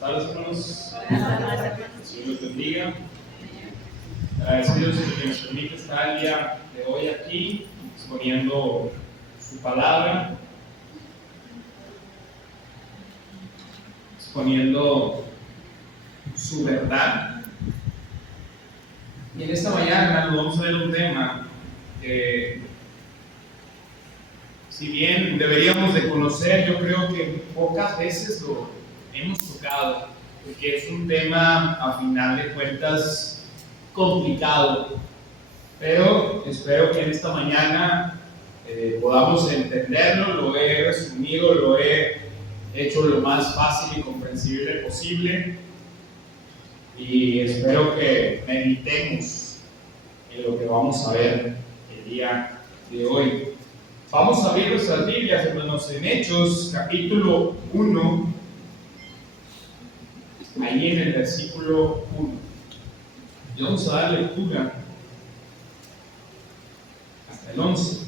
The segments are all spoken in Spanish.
Buenas tardes, hermanos. Dios los bendiga. Agradecidos de que nos permite estar el día de hoy aquí, exponiendo su palabra, exponiendo su verdad. Y en esta mañana, hermanos, vamos a ver un tema que, si bien deberíamos de conocer, yo creo que pocas veces lo hemos tocado, porque es un tema, a final de cuentas, complicado. Pero espero que en esta mañana podamos entenderlo. Lo he resumido, lo he hecho lo más fácil y comprensible posible. Y espero que meditemos en lo que vamos a ver el día de hoy. Vamos a abrir nuestras Biblias, hermanos, en Hechos, capítulo 1, ahí en el versículo 1. Y vamos a dar lectura hasta el 11.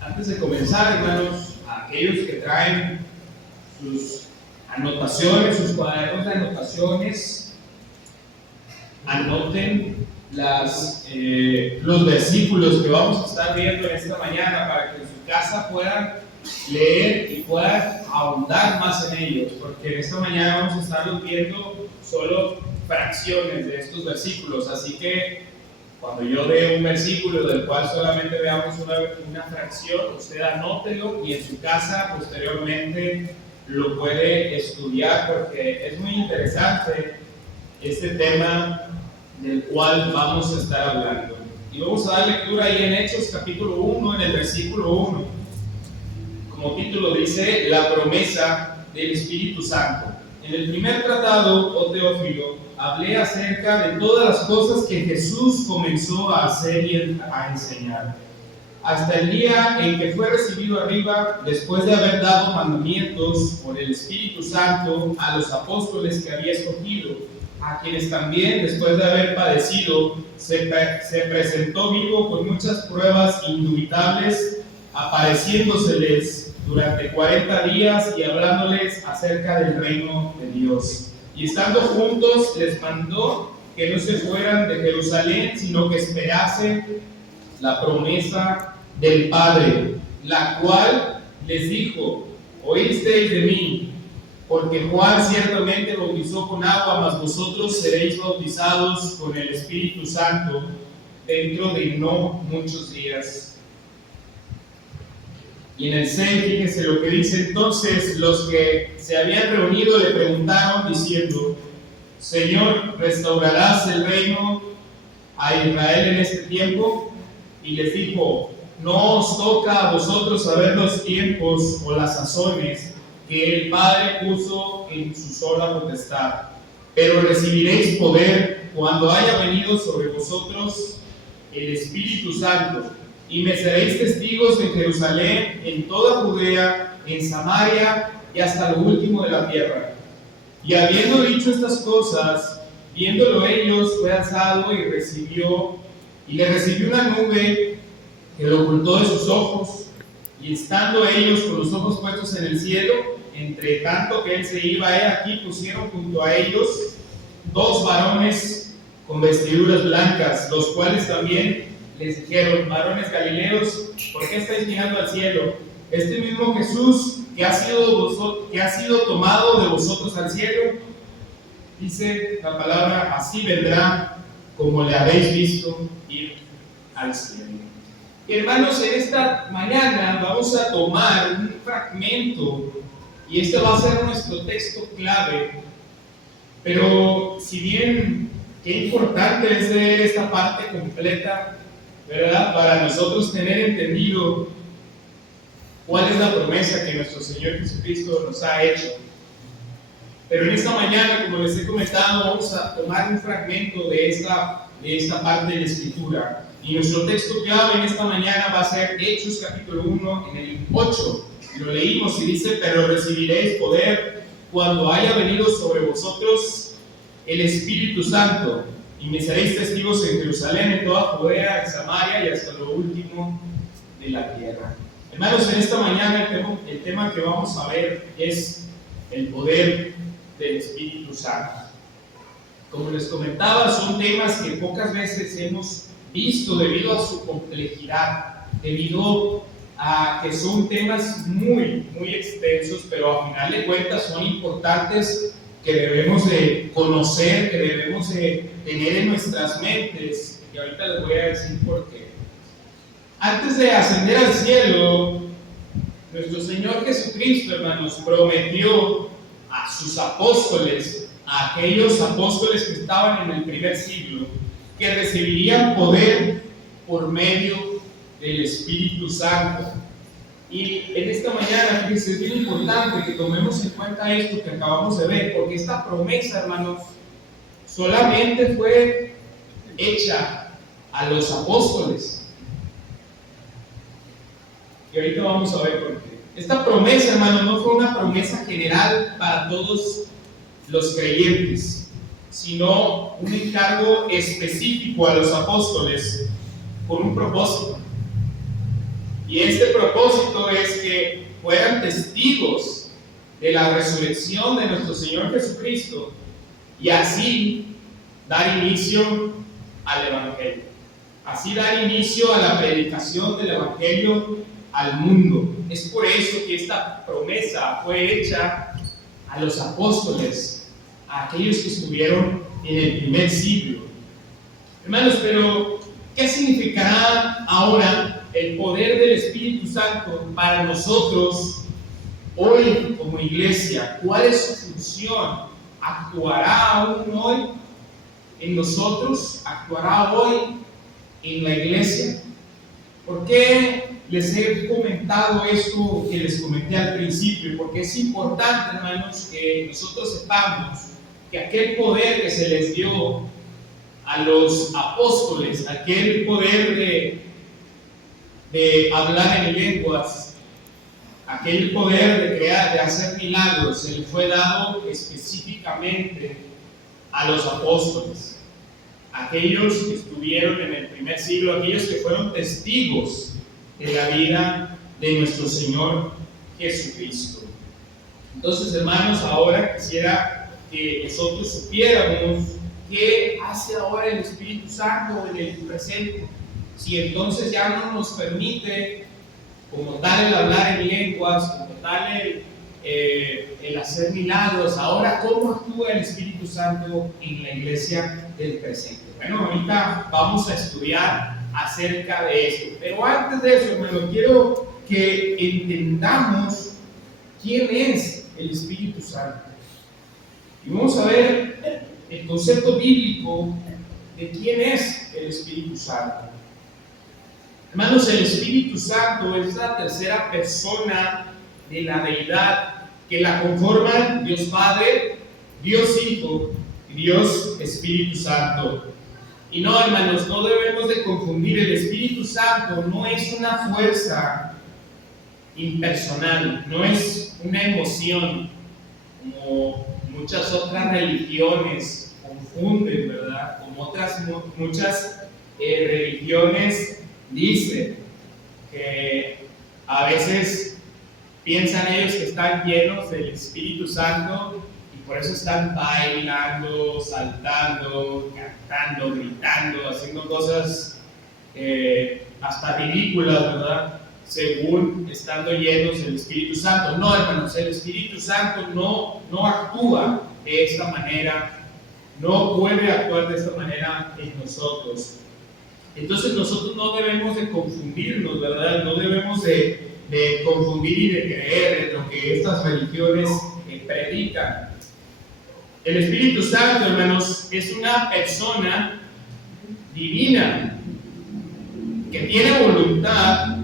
Antes de comenzar, hermanos, a aquellos que traen sus anotaciones, sus cuadernos de anotaciones, anoten los versículos que vamos a estar viendo en esta mañana para que en su casa puedan leer y puedan ahondar más en ellos, porque en esta mañana vamos a estar viendo solo fracciones de estos versículos. Así que cuando yo dé un versículo del cual solamente veamos una fracción, usted anótelo y en su casa posteriormente lo puede estudiar, porque es muy interesante este tema del cual vamos a estar hablando. Y vamos a dar lectura ahí en Hechos capítulo 1, en el versículo 1. Como título dice, la promesa del Espíritu Santo. En el primer tratado, oh Teófilo, hablé acerca de todas las cosas que Jesús comenzó a hacer y a enseñar, hasta el día en que fue recibido arriba, después de haber dado mandamientos por el Espíritu Santo a los apóstoles que había escogido, a quienes también, después de haber padecido, se presentó vivo con muchas pruebas indubitables, apareciéndoseles durante 40 días y hablándoles acerca del reino de Dios. Y estando juntos, les mandó que no se fueran de Jerusalén, sino que esperasen la promesa del Padre, la cual les dijo: oísteis de mí, porque Juan ciertamente bautizó con agua, mas vosotros seréis bautizados con el Espíritu Santo dentro de no muchos días. Y en el 6, fíjense lo que dice: entonces los que se habían reunido le preguntaron diciendo: Señor, ¿restaurarás el reino a Israel en este tiempo? Y les dijo: no os toca a vosotros saber los tiempos o las sazones que el Padre puso en su sola potestad, pero recibiréis poder cuando haya venido sobre vosotros el Espíritu Santo, y me seréis testigos en Jerusalén, en toda Judea, en Samaria y hasta lo último de la tierra. Y habiendo dicho estas cosas, viéndolo ellos, fue alzado y le recibió una nube que lo ocultó de sus ojos. Y estando ellos con los ojos puestos en el cielo, entre tanto que él se iba, he aquí pusieron junto a ellos 2 varones con vestiduras blancas, los cuales también les dijeron: varones galileos, ¿por qué estáis mirando al cielo? Este mismo Jesús que ha sido tomado de vosotros al cielo, dice la palabra, así vendrá como le habéis visto ir al cielo. Hermanos, en esta mañana vamos a tomar un fragmento y este va a ser nuestro texto clave. Pero si bien qué importante es leer esta parte completa, ¿verdad? Para nosotros tener entendido cuál es la promesa que nuestro Señor Jesucristo nos ha hecho. Pero en esta mañana, como les he comentado, vamos a tomar un fragmento de esta parte de la Escritura. Y nuestro texto clave en esta mañana va a ser Hechos capítulo 1, en el 8. Lo leímos y dice: pero recibiréis poder cuando haya venido sobre vosotros el Espíritu Santo, y me seréis testigos en Jerusalén, en toda Judea, en Samaria y hasta lo último de la tierra. Hermanos, en esta mañana el tema que vamos a ver es el poder del Espíritu Santo. Como les comentaba, son temas que pocas veces hemos visto debido a su complejidad, debido a que son temas muy extensos, pero a final de cuentas son importantes, que debemos de conocer, que debemos de tener en nuestras mentes, y ahorita les voy a decir por qué. Antes de ascender al cielo, nuestro Señor Jesucristo, hermanos, prometió a sus apóstoles, a aquellos apóstoles que estaban en el primer siglo, que recibirían poder por medio del Espíritu Santo. Y en esta mañana, fíjense, es bien importante que tomemos en cuenta esto que acabamos de ver, porque esta promesa, hermanos, solamente fue hecha a los apóstoles. Y ahorita vamos a ver por qué. Esta promesa, hermano, no fue una promesa general para todos los creyentes, sino un encargo específico a los apóstoles por un propósito. Y este propósito es que fueran testigos de la resurrección de nuestro Señor Jesucristo y así dar inicio al Evangelio. Así dar inicio a la predicación del Evangelio al mundo. Es por eso que esta promesa fue hecha a los apóstoles, a aquellos que estuvieron en el primer siglo. Hermanos, pero ¿qué significará ahora el poder del Espíritu Santo para nosotros hoy como iglesia? ¿Cuál es su función? ¿Actuará aún hoy en nosotros? ¿Actuará hoy en la iglesia? ¿Por qué les he comentado esto que les comenté al principio? Porque es importante, hermanos, que nosotros sepamos que aquel poder que se les dio a los apóstoles, aquel poder de hablar en lenguas, aquel poder de crear, de hacer milagros, se le fue dado específicamente a los apóstoles, aquellos que estuvieron en el primer siglo, aquellos que fueron testigos de la vida de nuestro Señor Jesucristo. Entonces, hermanos, ahora quisiera que nosotros supiéramos qué hace ahora el Espíritu Santo en el presente. Si entonces ya no nos permite como tal el hablar en lenguas, como tal el hacer milagros, ahora ¿cómo actúa el Espíritu Santo en la iglesia del presente? Bueno, ahorita vamos a estudiar acerca de esto, pero antes de eso, hermano, quiero que entendamos quién es el Espíritu Santo. Y vamos a ver el concepto bíblico de quién es el Espíritu Santo. Hermanos, el Espíritu Santo es la tercera persona de la deidad, que la conforman Dios Padre, Dios Hijo y Dios Espíritu Santo. Y no, hermanos, no debemos de confundir. El Espíritu Santo no es una fuerza impersonal, no es una emoción, como muchas otras religiones confunden, ¿verdad? Como muchas religiones dicen que a veces piensan ellos que están llenos del Espíritu Santo y por eso están bailando, saltando, cantando, gritando, haciendo cosas hasta ridículas, ¿verdad? Según estando llenos del Espíritu Santo. No, hermanos, el Espíritu Santo no actúa de esta manera, no puede actuar de esta manera en nosotros. Entonces nosotros no debemos de confundirnos, ¿verdad? No debemos de confundir y de creer en lo que estas religiones predican. El Espíritu Santo, hermanos, es una persona divina que tiene voluntad,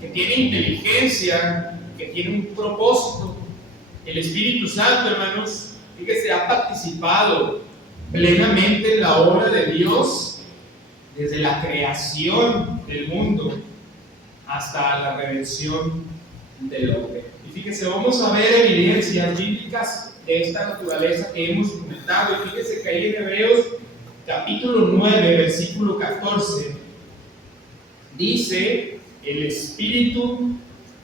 que tiene inteligencia, que tiene un propósito. El Espíritu Santo, hermanos, fíjese, ha participado plenamente en la obra de Dios desde la creación del mundo hasta la redención del hombre. Y fíjese, vamos a ver evidencias bíblicas de esta naturaleza que hemos comentado. Y fíjese que ahí en Hebreos capítulo 9, versículo 14, dice: el Espíritu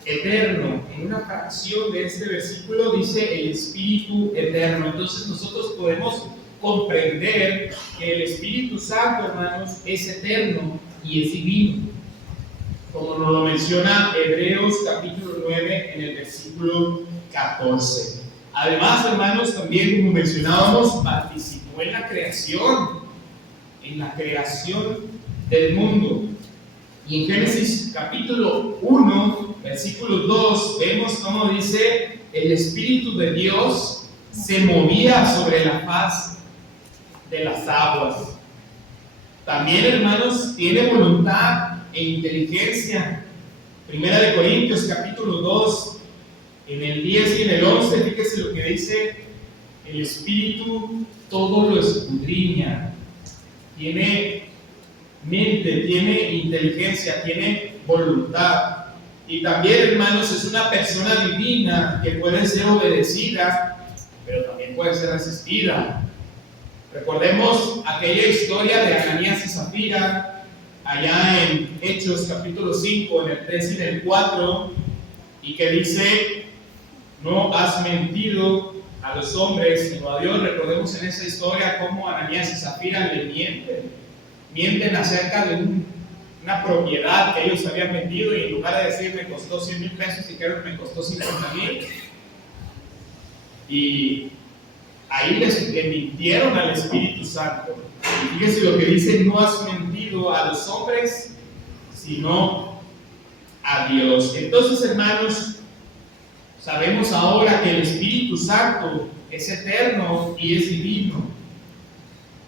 eterno. En una fracción de este versículo dice el Espíritu eterno. Entonces nosotros podemos comprender que el Espíritu Santo, hermanos, es eterno y es divino, como nos lo menciona Hebreos capítulo 9 en el versículo 14. Además, hermanos, también como mencionábamos, participó en la creación del mundo. Y en Génesis capítulo 1, versículo 2, vemos cómo dice: el Espíritu de Dios se movía sobre la faz de las aguas. También, hermanos, tiene voluntad e inteligencia. Primera de Corintios capítulo 2, en el 10 y en el 11, fíjese lo que dice: el Espíritu todo lo escudriña. Tiene mente, tiene inteligencia, tiene voluntad. Y también, hermanos, es una persona divina que puede ser obedecida, pero también puede ser asistida. Recordemos aquella historia de Ananías y Zafira, allá en Hechos capítulo 5, en el 3 y en el 4, y que dice: no has mentido a los hombres, sino a Dios. Recordemos en esa historia cómo Ananías y Zafira le mienten acerca de una propiedad que ellos habían vendido, y en lugar de decir me costó 100,000 pesos, dijeron me costó 50,000. Y ahí le mintieron al Espíritu Santo. Y fíjese lo que dice: no has mentido a los hombres, sino a Dios. Entonces, hermanos, sabemos ahora que el Espíritu Santo es eterno y es divino.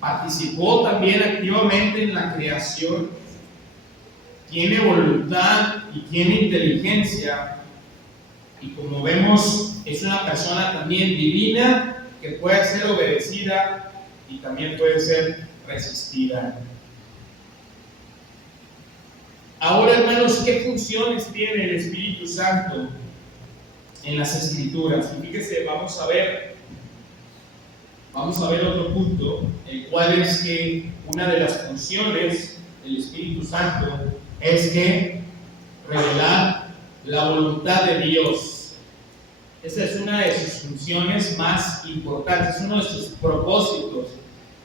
Participó también activamente en la creación, tiene voluntad y tiene inteligencia, y como vemos, es una persona también divina que puede ser obedecida y también puede ser resistida. Ahora, hermanos, ¿qué funciones tiene el Espíritu Santo en las Escrituras? Y fíjese, vamos a ver otro punto, el cual es que una de las funciones del Espíritu Santo es que revelar la voluntad de Dios. Esa es una de sus funciones más importantes, es uno de sus propósitos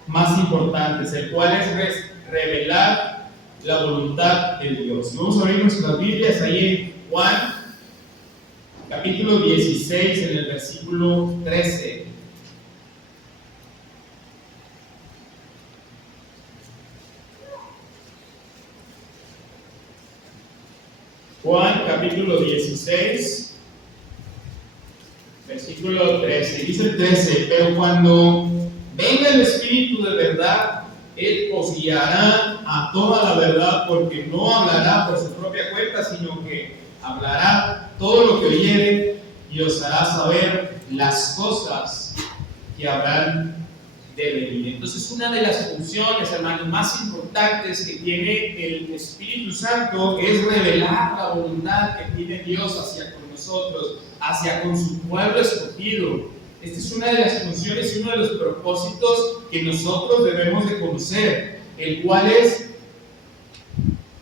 más importantes, el cual es revelar la voluntad de Dios. Vamos a abrir nuestras Biblias ahí en Juan capítulo 16, en el versículo 13. Juan capítulo 16, versículo 13. Dice el 13: pero cuando venga el Espíritu de verdad, Él os guiará a toda la verdad, porque no hablará por su propia cuenta, sino que hablará todo lo que oyere y os hará saber las cosas que habrán de venir. Entonces, una de las funciones, hermanos, más importantes que tiene el Espíritu Santo es revelar la voluntad que tiene Dios hacia con nosotros, hacia con su pueblo escogido. Esta es una de las funciones y uno de los propósitos que nosotros debemos de conocer, el cual es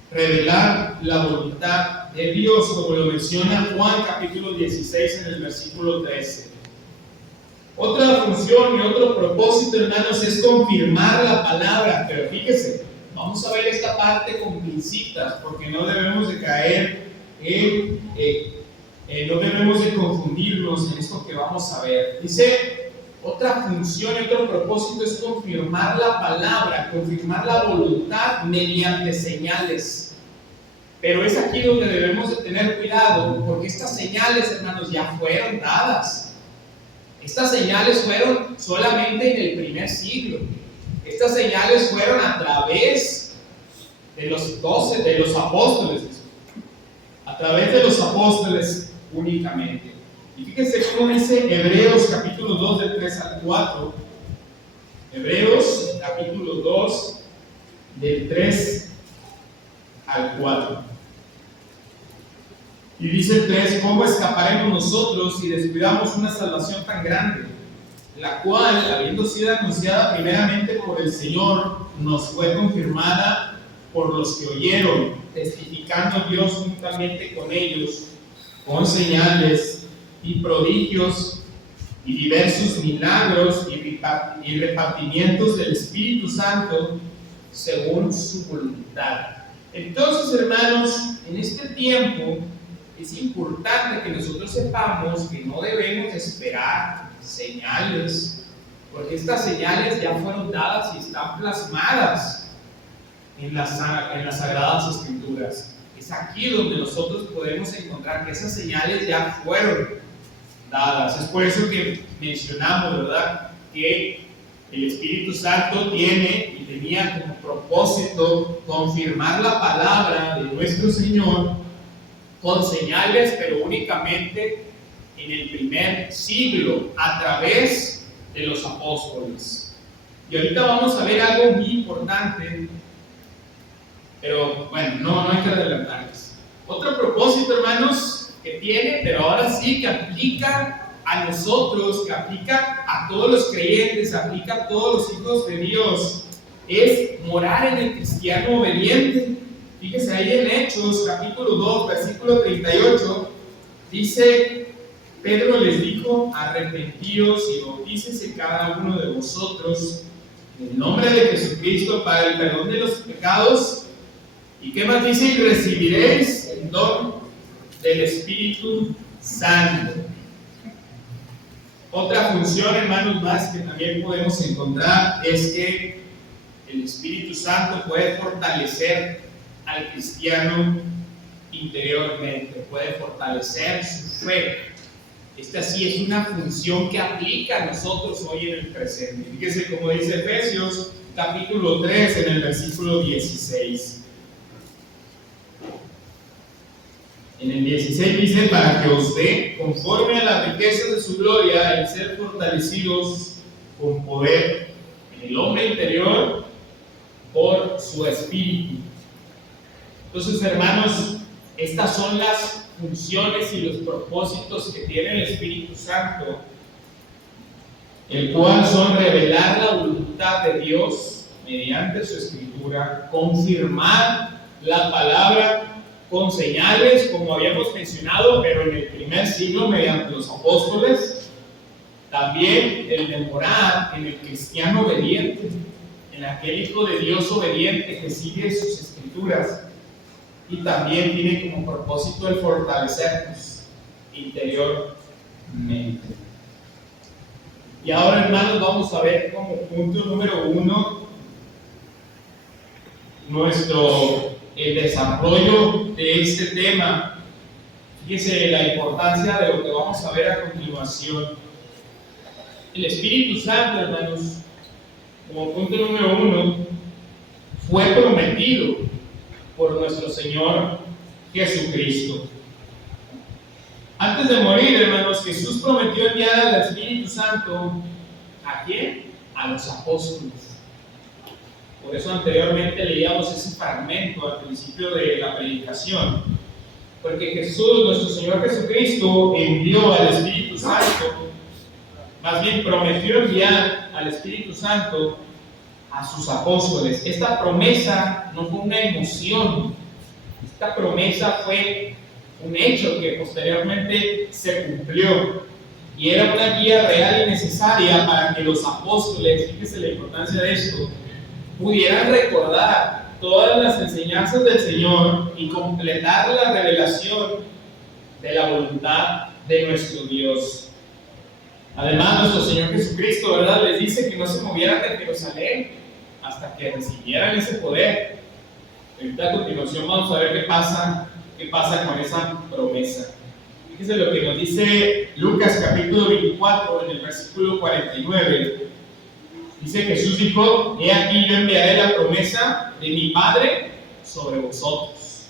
revelar la voluntad de Dios, como lo menciona Juan capítulo 16 en el versículo 13. Otra función y otro propósito, hermanos, es confirmar la palabra. Pero fíjese, vamos a ver esta parte con pincitas, porque no debemos de caer no debemos de confundirnos en esto que vamos a ver. Dice, otra función y otro propósito es confirmar la palabra, confirmar la voluntad mediante señales. Pero es aquí donde debemos de tener cuidado, porque estas señales, hermanos, ya fueron dadas. Estas señales fueron solamente en el primer siglo. Estas señales fueron a través de los apóstoles. A través de los apóstoles únicamente. Y fíjense cómo dice Hebreos capítulo 2 del 3 al 4. Hebreos capítulo 2 del 3 al 4. Y dice el 3: ¿cómo escaparemos nosotros si descuidamos una salvación tan grande, la cual, habiendo sido anunciada primeramente por el Señor, nos fue confirmada por los que oyeron, testificando Dios juntamente con ellos, con señales y prodigios y diversos milagros y repartimientos del Espíritu Santo según su voluntad. Entonces, hermanos, en este tiempo es importante que nosotros sepamos que no debemos esperar señales, porque estas señales ya fueron dadas y están plasmadas en las Sagradas Escrituras. Es aquí donde nosotros podemos encontrar que esas señales ya fueron dadas. Es por eso que mencionamos, ¿verdad?, que el Espíritu Santo tiene y tenía como propósito confirmar la palabra de nuestro Señor con señales, pero únicamente en el primer siglo, a través de los apóstoles. Y ahorita vamos a ver algo muy importante, pero bueno, no hay que adelantarles. Otro propósito, hermanos, que tiene, pero ahora sí que aplica a nosotros, que aplica a todos los creyentes, aplica a todos los hijos de Dios, es morar en el cristiano obediente. Fíjese ahí en Hechos, capítulo 2, versículo 38, dice: Pedro les dijo: arrepentíos y bautícese cada uno de vosotros en el nombre de Jesucristo para el perdón de los pecados. ¿Y qué más dice? Y recibiréis el don del Espíritu Santo. Otra función, hermanos, más que también podemos encontrar es que el Espíritu Santo puede fortalecer al cristiano interiormente, puede fortalecer su fe. Esta sí es una función que aplica a nosotros hoy en el presente. Fíjese como dice Efesios capítulo 3 en el versículo 16. En el 16 dice: para que os dé, conforme a las riquezas de su gloria, el ser fortalecidos con poder en el hombre interior por su espíritu. Entonces, hermanos, estas son las funciones y los propósitos que tiene el Espíritu Santo, el cual son revelar la voluntad de Dios mediante su Escritura, confirmar la palabra con señales, como habíamos mencionado, pero en el primer siglo mediante los apóstoles. También el memorar en el cristiano obediente, en aquel hijo de Dios obediente que sigue sus escrituras. Y también tiene como propósito el fortalecernos interiormente. Y ahora, hermanos, vamos a ver como punto número 1 el desarrollo de este tema. Fíjese la importancia de lo que vamos a ver a continuación. El Espíritu Santo, hermanos, como punto número 1, fue prometido por nuestro Señor Jesucristo. Antes de morir, hermanos, Jesús prometió enviar al Espíritu Santo ¿a quién? A los apóstoles. Por eso anteriormente leíamos ese fragmento al principio de la predicación, porque Jesús, nuestro Señor Jesucristo, envió al Espíritu Santo, más bien prometió enviar al Espíritu Santo a sus apóstoles. Esta promesa no fue una emoción, esta promesa fue un hecho que posteriormente se cumplió, y era una guía real y necesaria para que los apóstoles, fíjese la importancia de esto, pudieran recordar todas las enseñanzas del Señor y completar la revelación de la voluntad de nuestro Dios. Además, nuestro Señor Jesucristo, ¿verdad?, les dice que no se movieran de Jerusalén hasta que recibieran ese poder. Ahorita a continuación vamos a ver qué pasa con esa promesa. Fíjense lo que nos dice Lucas capítulo 24 en el versículo 49. Dice: Jesús dijo: he aquí yo enviaré la promesa de mi Padre sobre vosotros.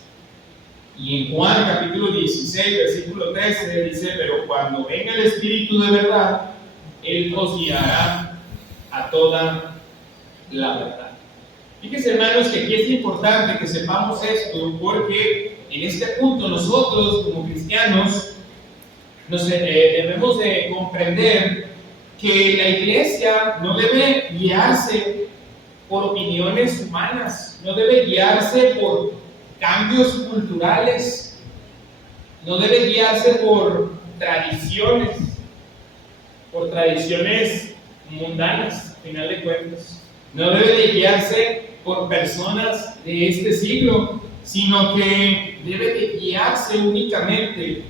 Y en Juan capítulo 16 versículo 13 dice: pero cuando venga el Espíritu de verdad, Él os guiará a toda la verdad. Fíjense, hermanos, que aquí es importante que sepamos esto, porque en este punto nosotros como cristianos debemos de comprender que la iglesia no debe guiarse por opiniones humanas, no debe guiarse por cambios culturales, no debe guiarse por tradiciones mundanas, al final de cuentas. No debe de guiarse por personas de este siglo, sino que debe de guiarse únicamente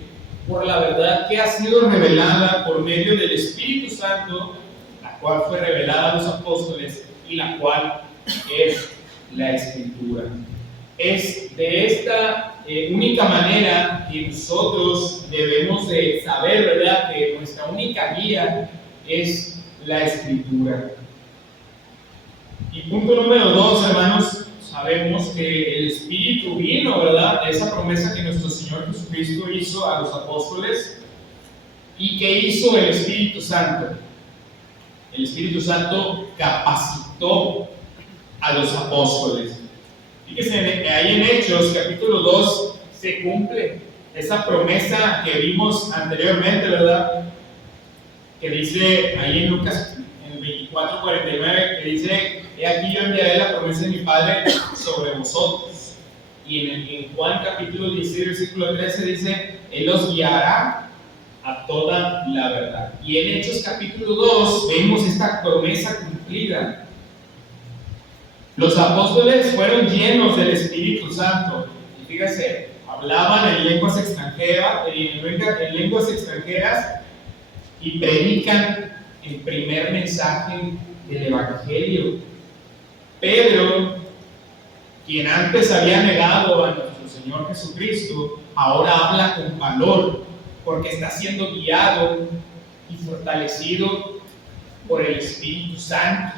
por la verdad que ha sido revelada por medio del Espíritu Santo, la cual fue revelada a los apóstoles y la cual es la Escritura. Es de esta única manera que nosotros debemos de saber, ¿verdad?, que nuestra única guía es la Escritura. Y punto número 2, hermanos, sabemos que el Espíritu vino, ¿verdad?, de esa promesa que nuestro Señor Jesucristo hizo a los apóstoles. ¿Y qué hizo el Espíritu Santo? El Espíritu Santo capacitó a los apóstoles. Fíjense, ahí en Hechos, capítulo 2, se cumple esa promesa que vimos anteriormente, ¿verdad? Que dice ahí en Lucas, en el 24:49, que dice: he aquí yo enviaré la promesa de mi Padre sobre vosotros. Y en Juan capítulo 16, versículo 13 dice: Él los guiará a toda la verdad. Y en Hechos capítulo 2 vemos esta promesa cumplida. Los apóstoles fueron llenos del Espíritu Santo. Y fíjense, hablaban en lenguas extranjeras, y predican el primer mensaje del Evangelio. Pedro, quien antes había negado a nuestro Señor Jesucristo, ahora habla con valor, porque está siendo guiado y fortalecido por el Espíritu Santo.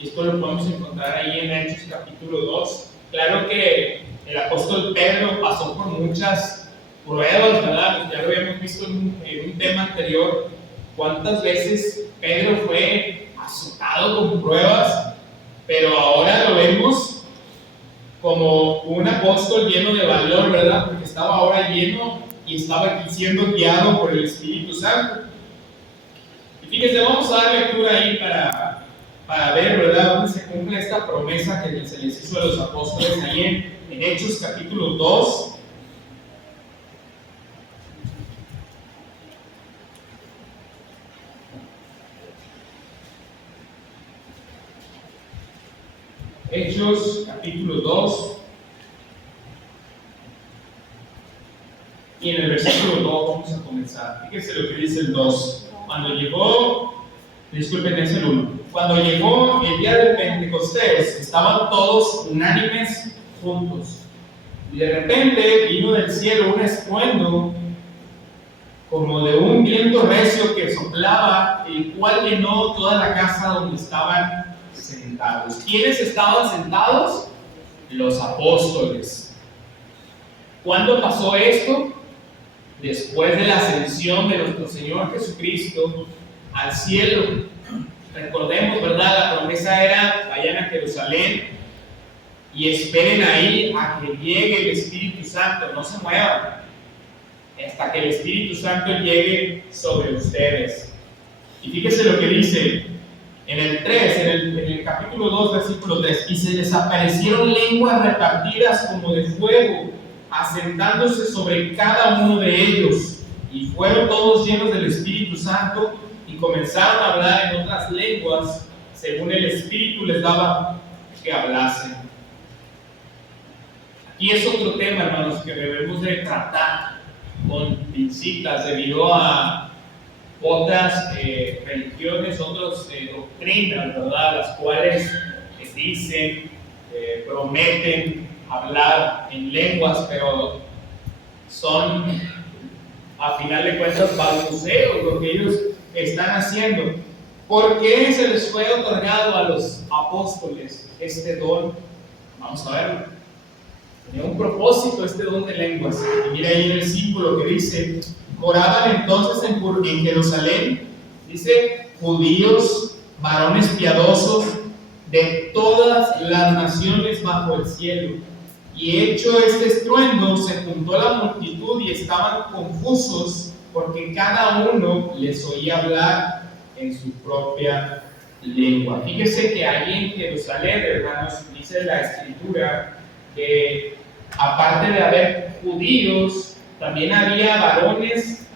Y esto lo podemos encontrar ahí en Hechos capítulo 2. Claro que el apóstol Pedro pasó por muchas pruebas, ¿verdad? Ya lo habíamos visto en un tema anterior. ¿Cuántas veces Pedro fue azotado con pruebas? Pero ahora lo vemos como un apóstol lleno de valor, ¿verdad? Porque estaba ahora lleno y estaba siendo guiado por el Espíritu Santo. Y fíjense, vamos a dar lectura ahí para ver, ¿verdad?, dónde se cumple esta promesa que se les hizo a los apóstoles ahí en Hechos capítulo 2. Hechos capítulo 2. Y en el versículo 2 vamos a comenzar. Fíjense lo que dice el 2. Es el 1. Cuando llegó el día del Pentecostés, estaban todos unánimes juntos. Y de repente vino del cielo un estruendo como de un viento recio que soplaba, el cual llenó toda la casa donde estaban sentados. ¿Quiénes estaban sentados? Los apóstoles. ¿Cuándo pasó esto? Después de la ascensión de nuestro Señor Jesucristo al cielo. Recordemos, ¿verdad? La promesa era: vayan a Jerusalén y esperen ahí a que llegue el Espíritu Santo. No se muevan hasta que el Espíritu Santo llegue sobre ustedes. Y fíjense lo que dice en el 3, en el capítulo 2, versículo 3: y se les aparecieron lenguas repartidas como de fuego, asentándose sobre cada uno de ellos, y fueron todos llenos del Espíritu Santo y comenzaron a hablar en otras lenguas según el Espíritu les daba que hablasen. Aquí es otro tema, hermanos, que debemos de tratar con pincitas debido a otras religiones, otras doctrinas, ¿verdad?, las cuales dicen, prometen hablar en lenguas, pero son, a final de cuentas, balbuceos lo que ellos están haciendo. ¿Por qué se les fue otorgado a los apóstoles este don? Vamos a verlo. Tenía un propósito este don de lenguas. Y mira ahí en el 5 lo que dice: moraban entonces en Jerusalén, dice, judíos, varones piadosos de todas las naciones bajo el cielo. Y hecho este estruendo, se juntó la multitud y estaban confusos, porque cada uno les oía hablar en su propia lengua. Fíjese que allí en Jerusalén, hermanos, dice la Escritura que aparte de haber judíos, también había varones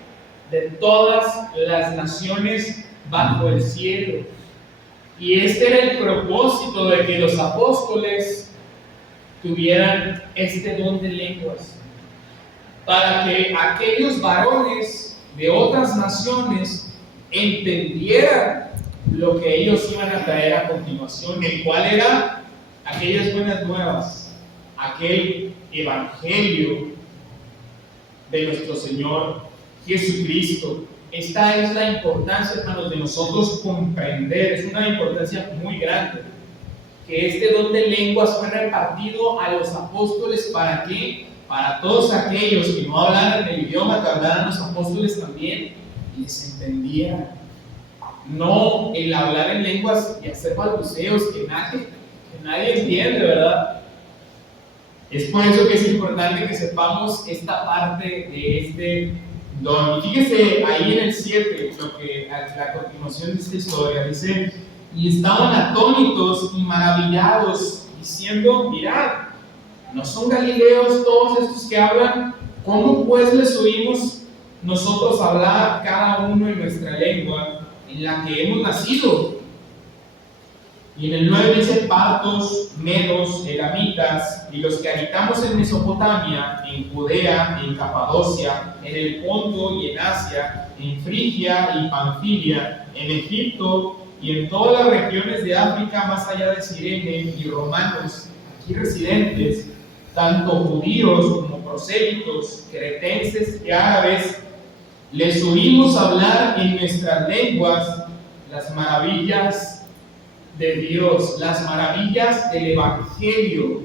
de todas las naciones bajo el cielo. Y este era el propósito de que los apóstoles tuvieran este don de lenguas, para que aquellos varones de otras naciones entendieran lo que ellos iban a traer a continuación, el cual era aquellas buenas nuevas, aquel evangelio de nuestro Señor Jesucristo. Esta es la importancia, hermanos, de nosotros comprender, es una importancia muy grande, que este don de lenguas fue repartido a los apóstoles. ¿Para qué? Para todos aquellos que no hablaran el idioma que hablaran los apóstoles también, y les entendieran. No el hablar en lenguas y hacer balbuceos que nadie entiende, ¿verdad? Es por eso que es importante que sepamos esta parte de este don. Y fíjese ahí en el 7, lo que a la continuación de esta historia dice: y estaban atónitos y maravillados, diciendo: mirad, ¿no son galileos todos estos que hablan? ¿Cómo pues les oímos nosotros hablar cada uno en nuestra lengua en la que hemos nacido? Y en el 9 dice: partos, medos, elamitas, y los que habitamos en Mesopotamia, en Judea, en Capadocia, en el Ponto y en Asia, en Frigia y Panfilia, en Egipto y en todas las regiones de África más allá de Cirene, y romanos aquí residentes, tanto judíos como prosélitos, cretenses y árabes, les oímos hablar en nuestras lenguas las maravillas de Dios, las maravillas del evangelio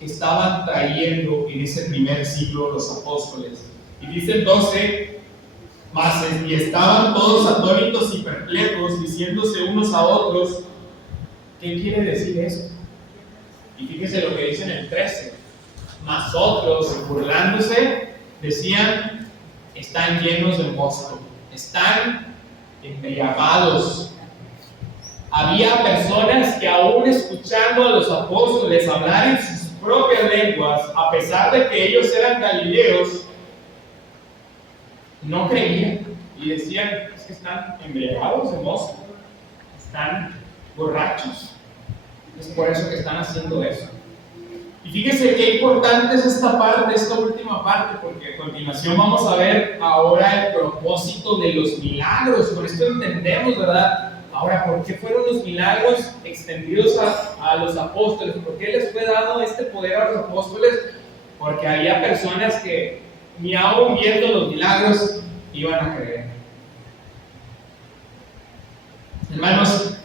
que estaban trayendo en ese primer siglo los apóstoles. Y dice el 12: y estaban todos atónitos y perplejos, diciéndose unos a otros: ¿qué quiere decir esto? Y fíjese lo que dice en el 13: mas otros, burlándose, decían: están llenos de mosto, están embriagados. Había personas que, aún escuchando a los apóstoles hablar en sus propias lenguas, a pesar de que ellos eran galileos, no creían y decían: es que están embriagados de mosto, están borrachos, es por eso que están haciendo eso. Y fíjese qué importante es esta parte, esta última parte, porque a continuación vamos a ver ahora el propósito de los milagros. Con esto entendemos, ¿verdad? Ahora, ¿por qué fueron los milagros extendidos a los apóstoles? ¿Por qué les fue dado este poder a los apóstoles? Porque había personas que, ni aún viendo los milagros, iban a creer. Hermanos,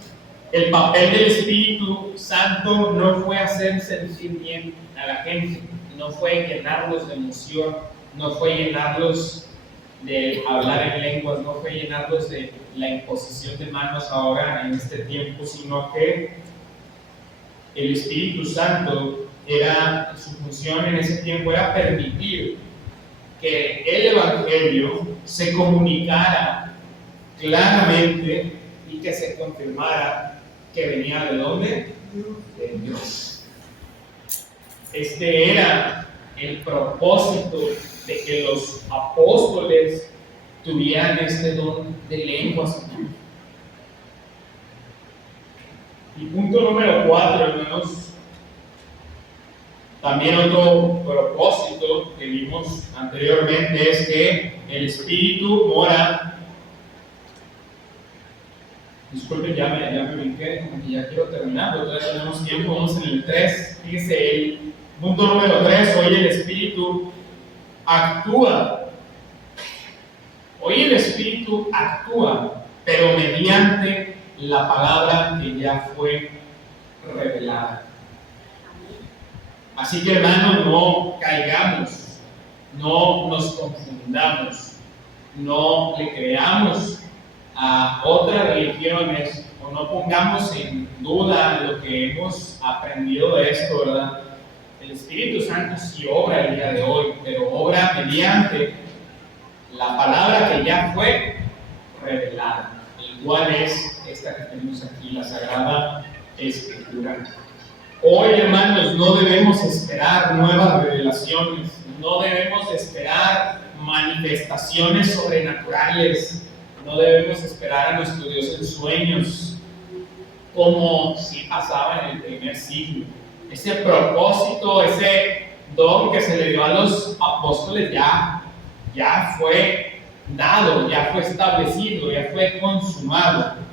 el papel del Espíritu Santo no fue hacer sentir bien a la gente, no fue llenarlos de emoción, no fue llenarlos de hablar en lenguas, no fue llenarlos de la imposición de manos ahora en este tiempo, sino que el Espíritu Santo su función en ese tiempo era permitir que el Evangelio se comunicara claramente y que se confirmara que venía ¿de dónde? De Dios. Este era el propósito de que los apóstoles tuvieran este don de lenguas. Y punto número 4, hermanos, también otro propósito que vimos anteriormente es que el Espíritu mora. Disculpen, ya me brinqué, ya quiero terminar, pero todavía tenemos tiempo. Vamos en el 3. Fíjese, el punto número 3, hoy el Espíritu actúa. Hoy el Espíritu actúa, pero mediante la palabra que ya fue revelada. Así que, hermanos, no caigamos, no nos confundamos, no le creamos a otras religiones o no pongamos en duda lo que hemos aprendido de esto, ¿verdad? El Espíritu Santo sí obra el día de hoy, pero obra mediante la palabra que ya fue revelada, el cual es esta que tenemos aquí, la Sagrada Escritura. Hoy, hermanos, no debemos esperar nuevas revelaciones, no debemos esperar manifestaciones sobrenaturales, no debemos esperar a nuestro Dios en sueños, como si pasaba en el primer siglo. Ese propósito, ese don que se le dio a los apóstoles ya fue dado, ya fue establecido, ya fue consumado.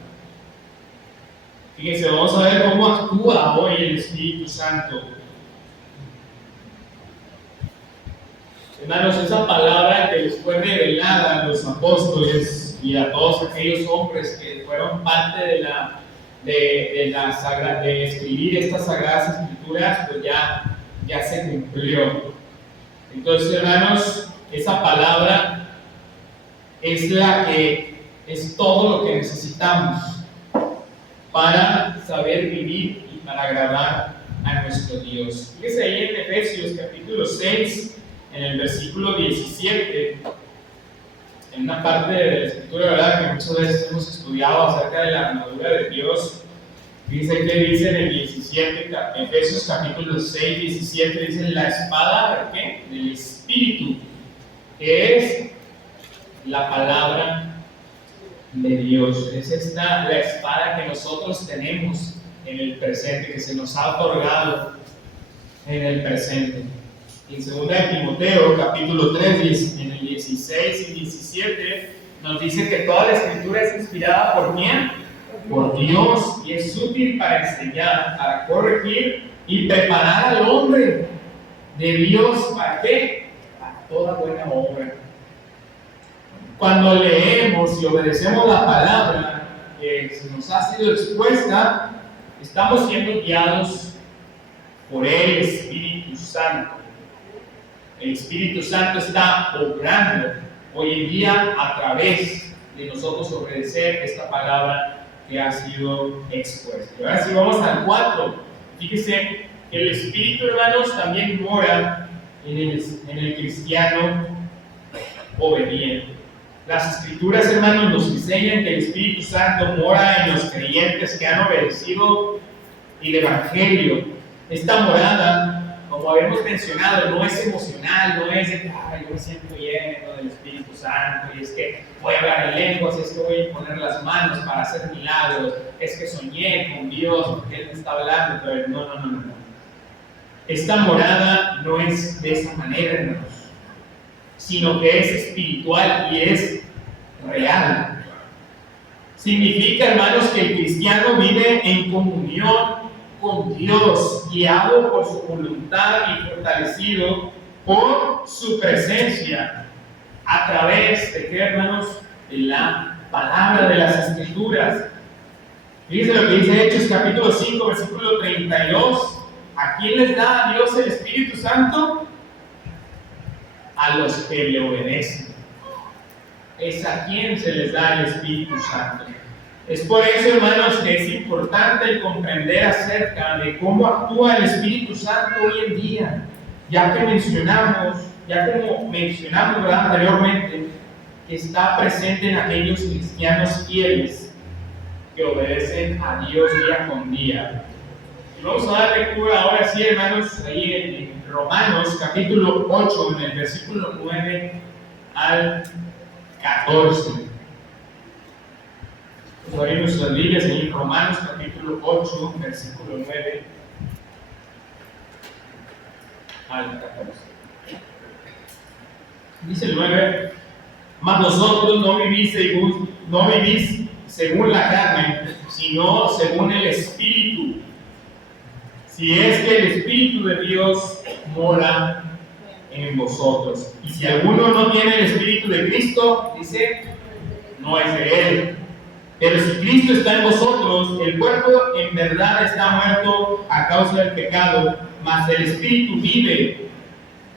Fíjense, vamos a ver cómo actúa hoy el Espíritu Santo. Hermanos, esa palabra que les fue revelada a los apóstoles y a todos aquellos hombres que fueron parte de escribir estas sagradas escrituras, pues ya se cumplió. Entonces, hermanos, esa palabra es todo lo que necesitamos para saber vivir y para agradar a nuestro Dios. Fíjense ahí en Efesios capítulo 6, en el versículo 17, en una parte de la escritura, ¿verdad?, que muchas veces hemos estudiado acerca de la armadura de Dios. Dice que dice en el 17, Efesios capítulo 6, 17, dice la espada, ¿qué?, del Espíritu, que es la palabra de Dios. Es la espada que nosotros tenemos en el presente, que se nos ha otorgado en el presente. En 2 Timoteo capítulo 3, en el 16 y 17, nos dice que toda la escritura es inspirada ¿por quién? Por Dios, y es útil para enseñar, para corregir y preparar al hombre de Dios. ¿Para qué? Para toda buena obra. Cuando leemos y obedecemos la palabra que se nos ha sido expuesta, estamos siendo guiados por el Espíritu Santo. El Espíritu Santo está obrando hoy en día a través de nosotros obedecer esta palabra que ha sido expuesta. Ahora sí vamos al 4. Fíjese que el Espíritu, hermanos, también mora en el cristiano obediente. Las Escrituras, hermanos, nos enseñan que el Espíritu Santo mora en los creyentes que han obedecido el Evangelio. Esta morada, como habíamos mencionado, no es emocional, no es de que yo me siento lleno del Espíritu Santo y es que voy a hablar en lenguas, es que voy a poner las manos para hacer milagros, es que soñé con Dios porque Él me está hablando, pero no. Esta morada no es de esa manera, hermanos, sino que es espiritual y es real. Significa, hermanos, que el cristiano vive en comunión con Dios, guiado por su voluntad y fortalecido por su presencia, a través de ¿qué, hermanos? De la palabra de las Escrituras. Fíjense lo que dice Hechos capítulo 5, versículo 32. ¿A quién les da Dios el Espíritu Santo? A los que le obedecen. Es a quien se les da el Espíritu Santo. Es por eso, hermanos, que es importante el comprender acerca de cómo actúa el Espíritu Santo hoy en día, ya como mencionamos, ¿verdad?, anteriormente, que está presente en aquellos cristianos fieles que obedecen a Dios día con día. Y vamos a dar lectura ahora sí, hermanos, ahí en Romanos capítulo 8, en el versículo 9 al 14. Vamos a abrir nuestras Biblias en Romanos capítulo 8, versículo 9 al 14. Dice el 9: mas vosotros no vivís según la carne, sino según el Espíritu, si es que el Espíritu de Dios mora en vosotros. Y si alguno no tiene el Espíritu de Cristo, dice, no es de él. Pero si Cristo está en vosotros, el cuerpo en verdad está muerto a causa del pecado, mas el Espíritu vive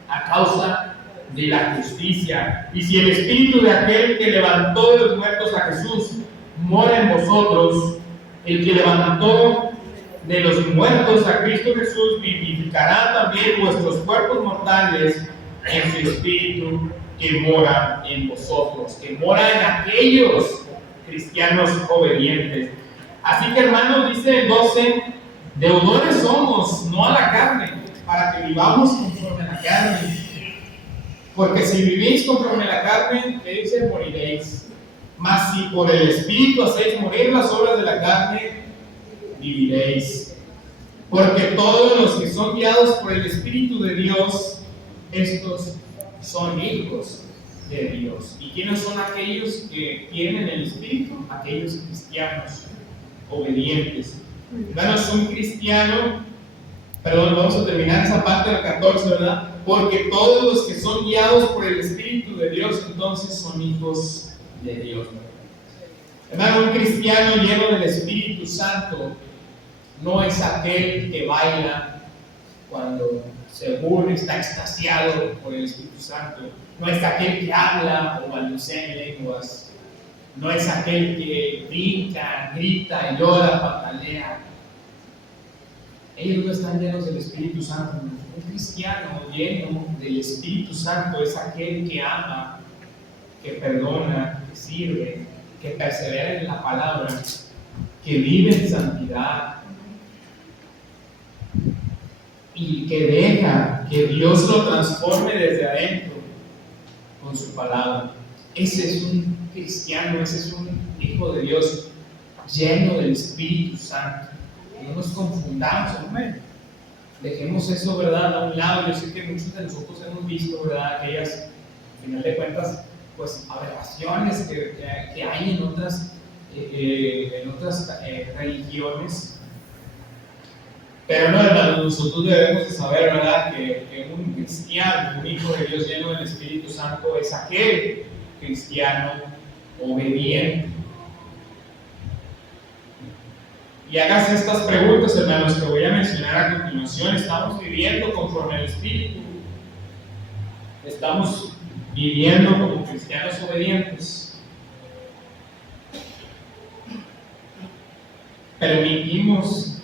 a causa de la justicia. Y si el Espíritu de aquel que levantó de los muertos a Jesús mora en vosotros, el que levantó de los muertos a Cristo Jesús vivificará también vuestros cuerpos mortales en su Espíritu que mora en vosotros, que mora en aquellos cristianos obedientes. Así que, hermanos, dice el 12, Deudores somos, no a la carne, para que vivamos conforme a la carne. Porque si vivís conforme a la carne, ¿qué dice? Moriréis. Mas si por el Espíritu hacéis morir las obras de la carne, viviréis. Porque todos los que son guiados por el Espíritu de Dios, estos son hijos de Dios. ¿Y quiénes son aquellos que tienen el Espíritu? Aquellos cristianos obedientes. Hermanos, un cristiano, perdón, vamos a terminar esa parte del 14, ¿verdad? Porque todos los que son guiados por el Espíritu de Dios, entonces son hijos de Dios. Hermano, un cristiano lleno del Espíritu Santo no es aquel que baila cuando según está extasiado por el Espíritu Santo. No es aquel que habla o balbucea en lenguas. No es aquel que brinca, grita, llora, patalea. Ellos no están llenos del Espíritu Santo. Un cristiano lleno del Espíritu Santo es aquel que ama, que perdona, que sirve, que persevera en la palabra, que vive en santidad y que deja que Dios lo transforme desde adentro con su palabra. Ese es un cristiano, ese es un hijo de Dios lleno del Espíritu Santo. No nos confundamos, hombre. Dejemos eso, ¿verdad?, a un lado. Yo sé que muchos de nosotros hemos visto, ¿verdad?, aquellas, al final de cuentas, pues aberraciones que hay en otras religiones. Pero no, hermanos, nosotros debemos de saber, ¿verdad?, que un cristiano, un hijo de Dios lleno del Espíritu Santo, es aquel cristiano obediente. Y hagas estas preguntas, hermanos, que voy a mencionar a continuación. ¿Estamos viviendo conforme al Espíritu? ¿Estamos viviendo como cristianos obedientes? ¿Permitimos,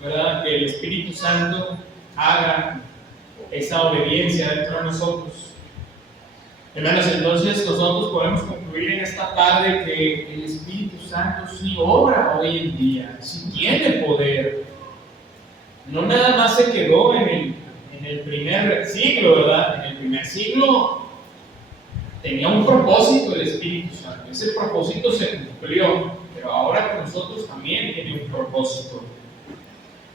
¿verdad?, que el Espíritu Santo haga esa obediencia dentro de nosotros? Hermanos, entonces nosotros podemos concluir en esta tarde que el Espíritu Santo sí obra hoy en día, sí tiene poder. No nada más se quedó en el primer siglo, ¿verdad? En el primer siglo tenía un propósito el Espíritu Santo. Ese propósito se cumplió, pero ahora con nosotros también tiene un propósito.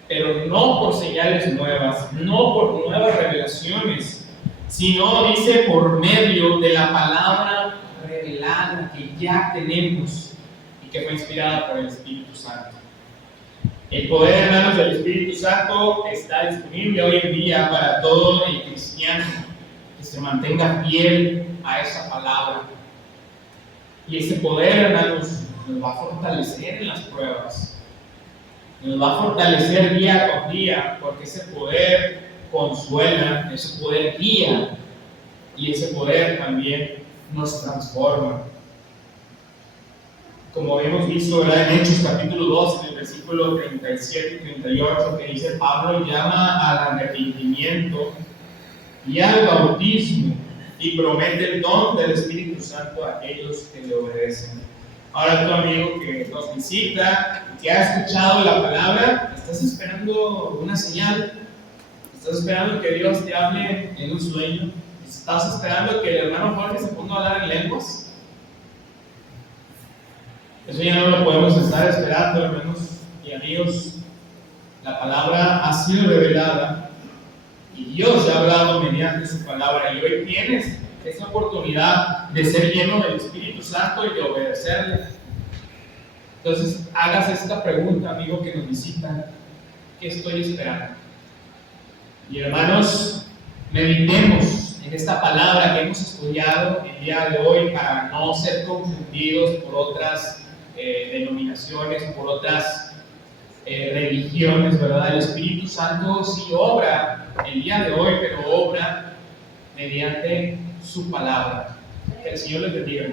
Pero no por señales nuevas, no por nuevas revelaciones, sino, dice, por medio de la palabra revelada que ya tenemos y que fue inspirada por el Espíritu Santo. El poder, hermanos, del Espíritu Santo está disponible hoy en día para todo el cristiano que se mantenga fiel a esa palabra. Y ese poder, hermanos, nos va a fortalecer en las pruebas. Nos va a fortalecer día con día, porque ese poder consuela, ese poder guía y ese poder también nos transforma. Como hemos visto, ¿verdad?, en Hechos capítulo 2, en el versículo 37 y 38, que dice: Pablo llama al arrepentimiento y al bautismo y promete el don del Espíritu Santo a aquellos que le obedecen. Ahora, tu amigo que nos visita, que ha escuchado la palabra, ¿estás esperando una señal? ¿Estás esperando que Dios te hable en un sueño? ¿Estás esperando que el hermano Jorge se ponga a hablar en lenguas? Eso ya no lo podemos estar esperando, hermanos y amigos. La palabra ha sido revelada y Dios ya ha hablado mediante su palabra, y hoy tienes esa oportunidad de ser lleno del Espíritu Santo y de obedecerle. Entonces, hagas esta pregunta, amigo que nos visita: ¿qué estoy esperando? Y hermanos, meditemos en esta palabra que hemos estudiado el día de hoy para no ser confundidos por otras denominaciones, por otras religiones, ¿verdad? El Espíritu Santo sí obra el día de hoy, pero obra mediante su palabra. Que el Señor les bendiga.